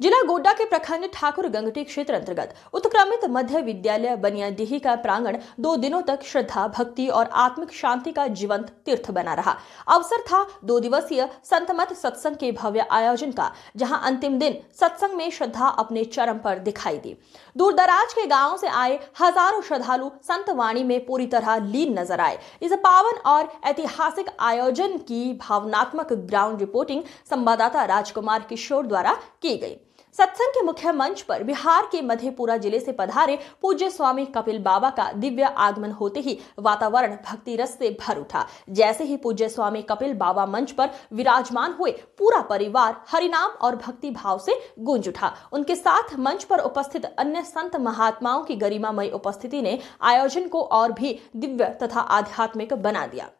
जिला गोड्डा के प्रखंड ठाकुर गंगटी क्षेत्र अंतर्गत उत्क्रमित मध्य विद्यालय बनियाडीह का प्रांगण 2 दिनों तक श्रद्धा, भक्ति और आत्मिक शांति का जीवंत तीर्थ बना रहा। अवसर था 2 दिवसीय संतमत सत्संग के भव्य आयोजन का, जहां अंतिम दिन सत्संग में श्रद्धा अपने चरम पर दिखाई दी। दूर दराज के गांवों से आए हजारों श्रद्धालु संत वाणी में पूरी तरह लीन नजर आए। इस पावन और ऐतिहासिक आयोजन की भावनात्मक ग्राउंड रिपोर्टिंग संवाददाता राजकुमार किशोर द्वारा की गई। सत्संग के मुख्य मंच पर बिहार के मधेपुरा जिले से पधारे पूज्य स्वामी कपिल बाबा का दिव्य आगमन होते ही वातावरण भक्ति रस से भर उठा। जैसे ही पूज्य स्वामी कपिल बाबा मंच पर विराजमान हुए, पूरा परिवार हरिनाम और भक्ति भाव से गूंज उठा। उनके साथ मंच पर उपस्थित अन्य संत महात्माओं की गरिमामयी उपस्थिति ने आयोजन को और भी दिव्य तथा आध्यात्मिक बना दिया।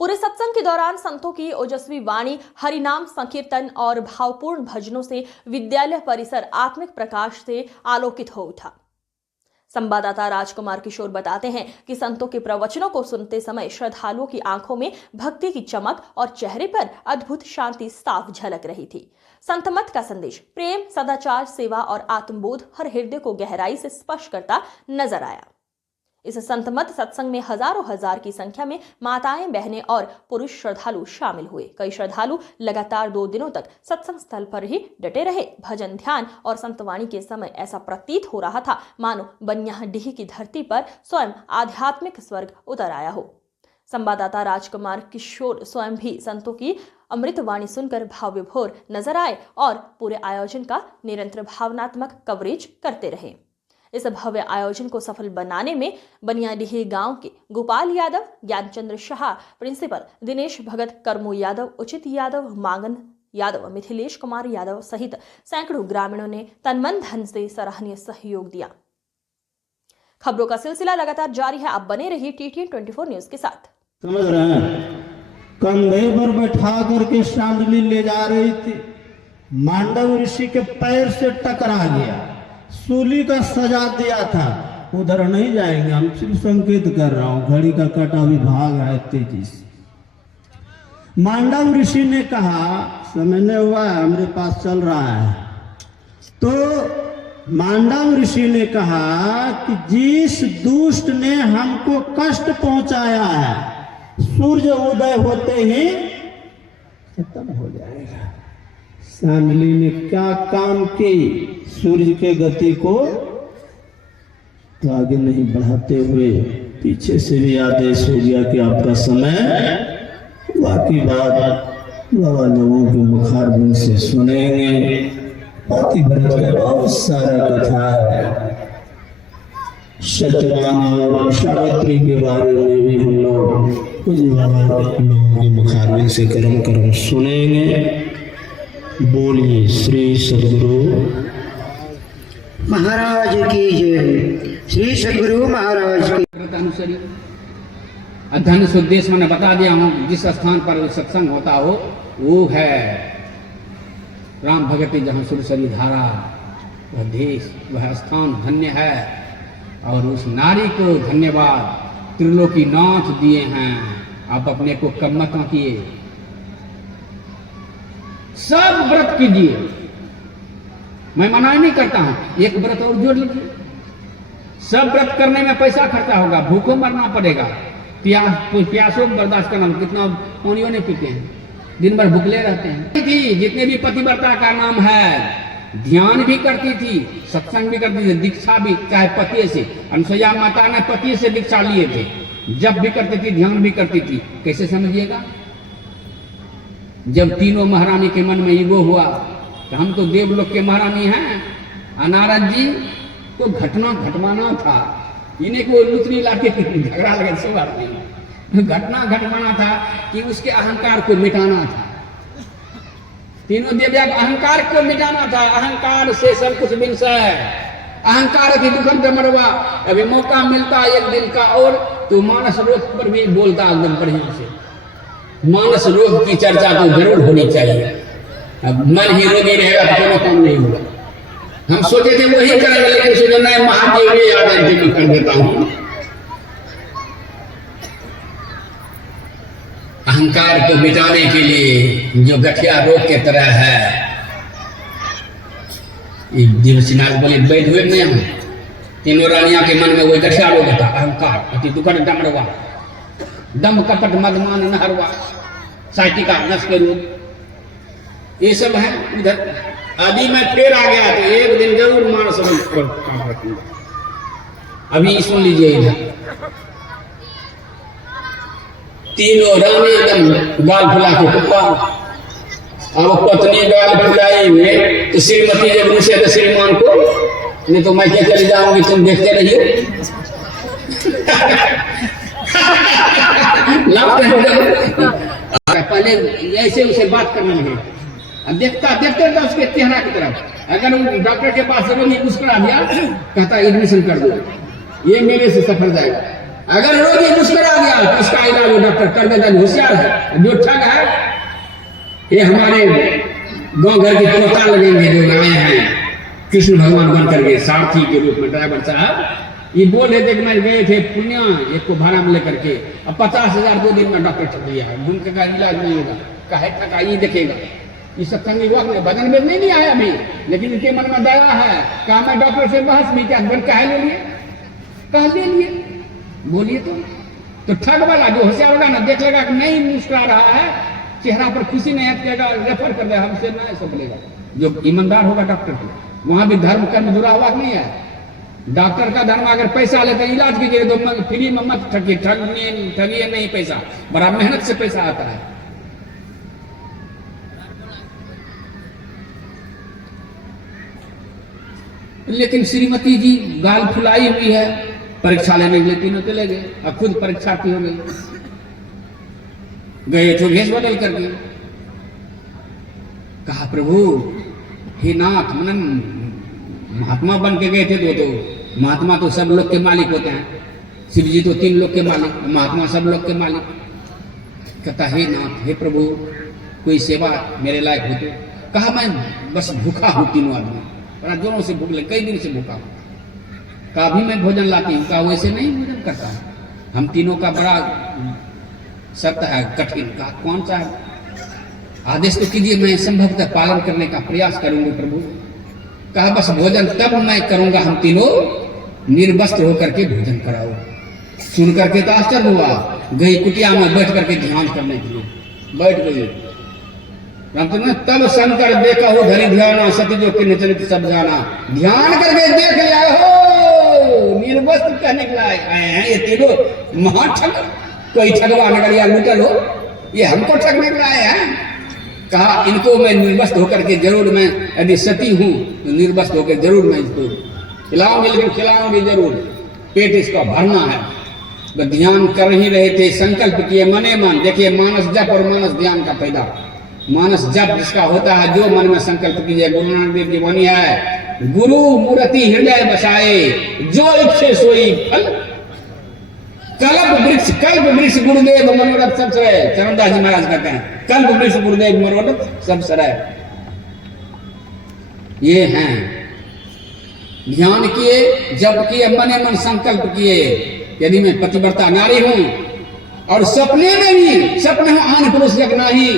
पूरे सत्संग के दौरान संतों की ओजस्वी वाणी, हरिनाम संकीर्तन और भावपूर्ण भजनों से विद्यालय परिसर आत्मिक प्रकाश से आलोकित हो उठा। संवाददाता राजकुमार किशोर बताते हैं कि संतों के प्रवचनों को सुनते समय श्रद्धालुओं की आंखों में भक्ति की चमक और चेहरे पर अद्भुत शांति साफ झलक रही थी। संतमत का संदेश प्रेम, सदाचार, सेवा और आत्मबोध हर हृदय को गहराई से स्पर्श करता नजर आया। इस संतमत सत्संग में हजारों हजार की संख्या में माताएं, बहनें और पुरुष श्रद्धालु शामिल हुए। कई श्रद्धालु लगातार 2 दिनों तक सत्संग स्थल पर ही डटे रहे। भजन, ध्यान और संतवाणी के समय ऐसा प्रतीत हो रहा था मानो बनियाडीह की धरती पर स्वयं आध्यात्मिक स्वर्ग उतर आया हो। संवाददाता राजकुमार किशोर स्वयं भी संतों की अमृतवाणी सुनकर भाव विभोर नजर आए और पूरे आयोजन का निरंतर भावनात्मक कवरेज करते रहे। इस भव्य आयोजन को सफल बनाने में बनियाडीह गांव के गोपाल यादव, ज्ञानचंद्र शाह, प्रिंसिपल दिनेश भगत, कर्मू यादव, उचित यादव, मांगन यादव, मिथिलेश कुमार यादव सहित सैकड़ों ग्रामीणों ने तन-मन धन से सराहनीय सहयोग दिया। खबरों का सिलसिला लगातार जारी है। आप बने रहिए TTN 24 न्यूज के साथ। समझ रहे हैं, कंधे पर बैठा करके सांडली ले जा रही थी, मांडव ऋषि के पैर से टकरा गया, सूली का सजा दिया था। उधर नहीं जाएंगे, हम सिर्फ संकेत कर रहा हूं, घड़ी का काटा भी भाग रहा है तेजी से। मांडव ऋषि ने कहा, समय नहीं हुआ है, हमारे पास चल रहा है। तो मांडव ऋषि ने कहा कि जिस दुष्ट ने हमको कष्ट पहुंचाया है, सूर्य उदय होते ही खत्म हो जाएगा। सांडली ने क्या काम की, सूर्य के गति को तो आगे नहीं बढ़ाते हुए पीछे से भी आदेश हो गया कि आपका समय। बाकी बात बाबा लोगों के मुखारबिंद से सुनेंगे। बाकी बहुत सारा कथा है। सत्यवान और सावित्री के बारे में भी हम लोग कुछ बाबा लोगों के मुखारबिंद से कर्म कर्म सुनेंगे। बोलिए श्री सद्गुरु महाराज की जय। श्री सद्गुरु महाराज की अनुसरी अध्ययन उद्देश्य मैंने बता दिया हूँ। जिस स्थान पर सत्संग होता हो वो है राम भगति, जहाँ सुरसरी धारा, वह देश, वह स्थान धन्य है। और उस नारी को धन्यवाद त्रिलोकी नाथ दिए हैं। आप अपने को कम मत किए, सब व्रत कीजिए। मैं मना नहीं करता हूं, एक व्रत और जोड़ लीजिए। सब व्रत करने में पैसा खर्चा होगा, भूखों मरना पड़ेगा, प्यासों बर्दाश्त करना। कितना पानियों नहीं पीते हैं, दिन भर भूखले रहते हैं। जितने भी पतिव्रता का नाम है, ध्यान भी करती थी, सत्संग भी करती थी, दीक्षा भी, चाहे पति से। अनुसुईया माता ने पति से दीक्षा लिए थे, जब भी करती थी, ध्यान भी करती थी। कैसे समझिएगा? जब तीनों महारानी के मन में ईगो हुआ कि हम तो देवलोक के महारानी हैं, नारद जी को घटना घटवाना था। इन्हें को लुतरी लाके झगड़ा लगा, से बात नहीं, घटना घटवाना था कि उसके अहंकार को मिटाना था। तीनों देवता के अहंकार को मिटाना था। अहंकार से सब कुछ विनसा है। अहंकार की दुखन पे मरवा। अभी मौका मिलता एक दिन का और तो मानस रोग पर भी बोलता एकदम बढ़िया से। मानस रोग की चर्चा तो जरूर होनी चाहिए। अब मन ही रोगी रहेगा तो कोई काम नहीं होगा। हम सोचे थे वही करेंगे, लेकिन सोचा नहीं, महादेव ने याद कर देता हूं। अहंकार को मिटाने के लिए जो गठिया रोग के तरह है, ये देवसिनाथ बोले वैध हुए नहीं हम तीनों रानियां के मन में वही गठिया रोग था, अहंकार, अति दुखद डमरवा, दम कपट मदमान नहरवा, साइटिका नस के रूप, ये सब है उधर। अभी मैं फिर आ गया तो एक दिन जरूर मानस पर काम रखूंगा। अभी सुन लीजिए इधर, तीनों रानी एकदम गाल फुला के कुप्पा, अब पत्नी गाल फुलाई में तो श्रीमती जब रूसे तो श्रीमान को, नहीं तो मैं क्या चली जाऊंगी, तुम देखते रहिए। पहले ऐसे उसे बात करने लगे, देखता देखते था उसके चेहरा की तरफ। अगर वो डॉक्टर के पास रोगी मुस्कुरा दिया, कहता एडमिशन कर दो, ये मेरे से सफर जाएगा। अगर रोगी मुस्कुरा दिया तो उसका इलाज वो डॉक्टर कर देता, होशियार है। जो ठग है ये हमारे गांव घर के प्रोताल लगेंगे जो आए हैं कृष्ण भगवान बन करके सारथी के रूप में, ड्राइवर साहब ये बोल रहे थे कि मैं गए थे पूर्णिया एक को भाड़ा में लेकर के, अब 50,000 2 दिन में डॉक्टर ठग दिया है, घूम के का इलाज नहीं होगा, काहे ठगा ये देखेगा। ये सब संगी वक्त में भजन में नहीं आया अभी, लेकिन इनके मन में दया है। कहा मैं डॉक्टर से बहस भी क्या कहे ले लिए, कह ले लिए, बोलिए तो ठग वाला जो होशियार होगा ना, देख लेगा कि नहीं मुस्कुरा रहा है, चेहरा पर खुशी नहीं है, रेफर कर दे, हमसे ना ऐसा बोलेगा। जो ईमानदार होगा डॉक्टर को, वहां भी धर्म कर्म जुड़ा हुआ नहीं है। डॉक्टर का धर्म अगर पैसा लेते इलाज कीजिए तो फ्री में मत ठगिए, ठगिए नहीं, पैसा बड़ा मेहनत से पैसा आता है। लेकिन श्रीमती जी गाल फुलाई हुई है, परीक्षा लेने के लिए तीनों चले गए, और खुद परीक्षार्थी हो गए, गए तो भेष बदल करके। कहा प्रभु हे नाथ, मनन महात्मा बन के गए थे तो महात्मा तो सब लोग के मालिक होते हैं, शिव जी तो 3 लोग के मालिक, महात्मा सब लोग के मालिक। कहता हे नाथ, हे प्रभु कोई सेवा मेरे लायक हो तो। कहा मैं बस भूखा हूं, तीनों आदमी बड़ा जोरों से भूख लगे, कई दिन से भूखा हूं। कहा भी मैं भोजन लाती हूँ, कहा वैसे नहीं भोजन करता, हम तीनों का बड़ा शर्त है कठिन। कहा कौन सा है, आदेश तो कीजिए, मैं संभवतः पालन करने का प्रयास करूंगी प्रभु। कहा बस भोजन तब मैं करूंगा, हम तीनों निर्वस्त्र होकर के भोजन कराओ। सुन करके तो आश्चर्य हुआ, गई कुटिया में बैठ करके ध्यान करने के लिए बैठ गई। रामचंद्र तब शंकर देखा हो धरी ध्यान, सती जो किन्ह चरित सब जाना। ध्यान करके देख लिया हो, निर्वस्त्र कहने के लायक आए हैं ये तीनों महाठग, कोई ठगवा नगरिया लूटल हो, ये हमको ठगने के लाए हैं। कहा इनको मैं निर्वस्त्र होकर के जरूर, मैं यदि सती हूं तो निर्वस्त्र होकर जरूर मैं इसको खिलाऊंगी, लेकिन खिलाऊंगी जरूर, पेट इसका भरना है। तो ध्यान कर ही रहे थे, संकल्प किए मने मन। देखिए मानस जप और मानस ध्यान का पैदा। मानस जप जिसका होता है, जो मन में संकल्प कीजिए, गुरु नानक देव की वाणी है, गुरु मूर्ति हृदय बसाए, जो इच्छे सोई फल। कल्प वृक्ष गुरुदेव मनोरथ सब सराय, चरणदास जी महाराज कहते हैं, कल्प वृक्ष गुरुदेव मनोरथ सब सराय। ये हैं ध्यान किए, जप किए, मने मन संकल्प किए, यदि मैं पतिव्रता नारी हूं और सपने में भी सपने में आन पुरुष जग नहीं,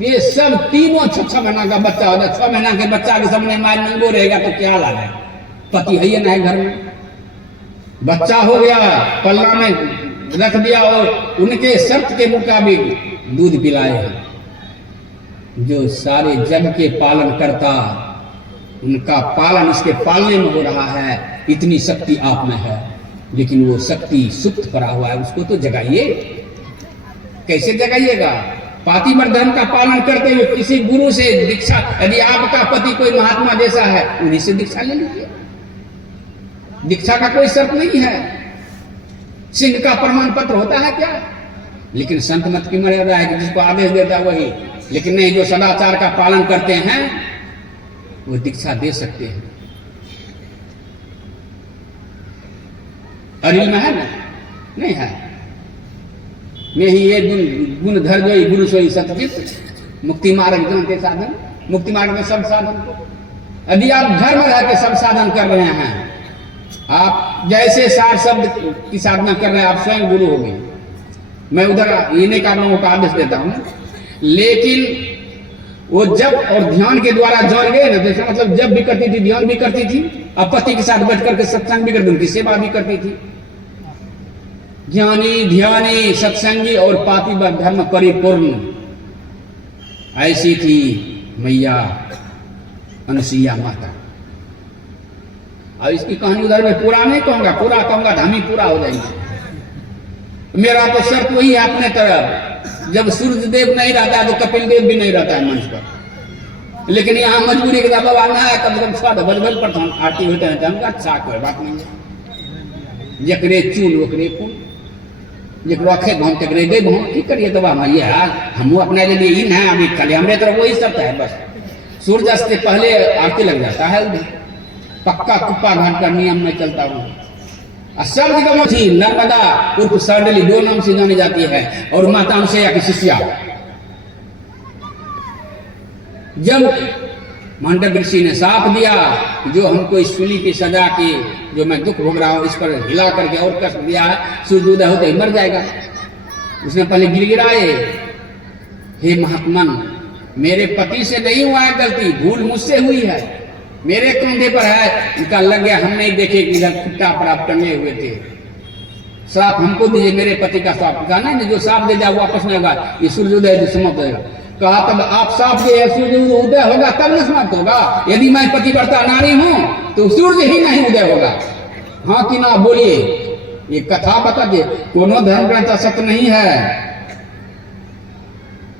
ये सब तीनों 6 महीना का बच्चा होगा, 6 महीना के बच्चा के सामने मार नंगो रहेगा तो क्या लाभ है। पति है ये नहीं घर में, बच्चा हो गया पल्ला में रख दिया और उनके शर्त के मुताबिक दूध पिलाए हैं। जो सारे जग के पालन करता, उनका पालन इसके पालने में हो रहा है, इतनी शक्ति आप में है, लेकिन वो शक्ति सुप्त पड़ा हुआ है, उसको तो जगाइए। कैसे जगाइएगा? पातिव्रत धर्म का पालन करते हुए किसी गुरु से दीक्षा, यदि आपका पति कोई महात्मा जैसा है उन्हीं से दीक्षा ले लीजिए। दीक्षा का कोई शर्त नहीं है, सिंह का प्रमाण पत्र होता है क्या? लेकिन संत मत की मर्यादा है कि जिसको आदेश देता वही, लेकिन नहीं, जो सदाचार का पालन करते हैं वो दीक्षा दे सकते हैं। अरिल में है ना, नहीं है, नहीं ये गुण धर गई गुरु सोई सतचित, मुक्ति मार्ग जानते साधन। मुक्ति मार्ग में सब साधन को, यदि आप घर में रह के सब साधन कर रहे हैं, आप जैसे 60 शब्द की साधना कर रहे हैं, आप स्वयं गुरु हो गए। मैं उधर इन्हीं कारणों का आदेश देता हूं, लेकिन वो जब और ध्यान के द्वारा जान गए ना, तो इसका मतलब जब भी करती थी ध्यान भी करती थी, अब पति के साथ बैठ करके सत्संग भी करती, उनकी सेवा भी करती थी। ज्ञानी ध्यानी सत्संगी और पापी व धर्म परिपूर्ण, ऐसी थी मैया अनुसुईया माता। और इसकी कहानी उधर में पूरा नहीं कहूंगा, पूरा कहूंगा तो हम ही पूरा हो जाएंगे। मेरा तो शर्त वही है अपने तरफ, जब सूर्य देव नहीं रहता है तो कपिल देव भी नहीं रहता है मंच पर। लेकिन यहाँ मजबूरी के दबाव आना है, कम से कम 6 बज पर आरती होते हैं, हमका अच्छा कोई बात नहीं है। जकरे चूल ओकरे कुल, जकरो अखे भाव तकरे दे भाव, की करिए तो ये यार हम अपने लिए इन है, अभी कल हमरे तरफ वही सब है। बस सूर्यास्त से पहले आरती लग जाता है, पक्का कुप्पा घाट का नियम में चलता हूँ। सब जगह थी नर्मदा उर्फ सरडली, 2 नाम से जानी जाती है, और माता अनुसुईया की शिष्या। जब मांडव ऋषि ने साफ दिया कि जो हमको इस सूली की सजा की, जो मैं दुख भोग रहा हूं, इस पर हिला करके और कष्ट दिया है, सूर्योदय होते ही मर जाएगा। उसने पहले गिड़गिड़ाए, हे महात्मन, मेरे पति से नहीं हुआ है गलती, भूल मुझसे हुई है, मेरे कंधे पर है। उनका लग गया, हम नहीं देखे कि इधर खुट्टा पर आप टंगे हुए थे, श्राप हमको दीजिए, मेरे पति का श्राप। कहा नहीं, जो श्राप दे जाए वापस नहीं होगा, ये सूर्योदय जो समाप्त होगा। कहा तब आप श्राप दे, सूर्य उदय होगा तब न समाप्त होगा। यदि मैं पतिव्रता नारी हूं तो सूर्य ही नहीं उदय होगा। हाँ कि ना बोलिए, ये कथा बता दे, कोनो धर्म ग्रंथ सत्य नहीं है।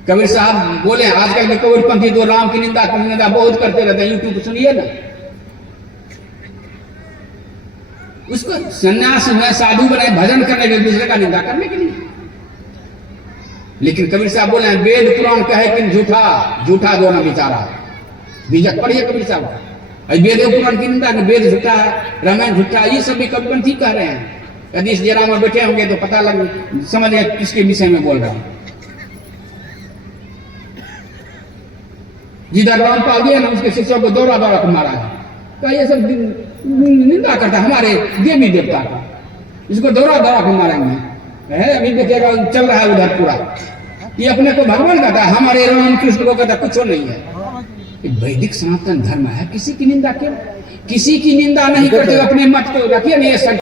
कबीर साहब बोले, आजकल के कबीरपंथी तो राम की निंदा बहुत करते रहते हैं, यूट्यूब सुनिए ना। उसको सन्यास हुए, साधु बनाए, भजन करने के, दूसरे का निंदा करने के लिए। लेकिन कबीर साहब बोले, वेद पुराण कहे कि झूठा झूठा जो ना बिचारा, बीजक पढ़िए कबीर साहब। वेद पुराण की निंदा, वेद झूठा है, रामायण झूठा, ये सब भी कबीरपंथी कह रहे हैं। यदि इस जरा में बैठे होंगे तो पता लग समझ गए किसके विषय में बोल रहा हूं। जिधर रामपाल गया ना, उसके शिष्यों को दौड़ा दौड़ा कर मारा है। तो ये सब निंदा करता है हमारे देवी देवता का, इसको दौड़ा दौड़ा कर मारेंगे। है अभी देखिएगा चल रहा है उधर पूरा, ये अपने को भगवान कहता है, हमारे राम कृष्ण को कहता कुछ नहीं है। वैदिक सनातन धर्म है, किसी की निंदा क्यों, किसी की निंदा नहीं करते, अपने मत को रखिए नहीं।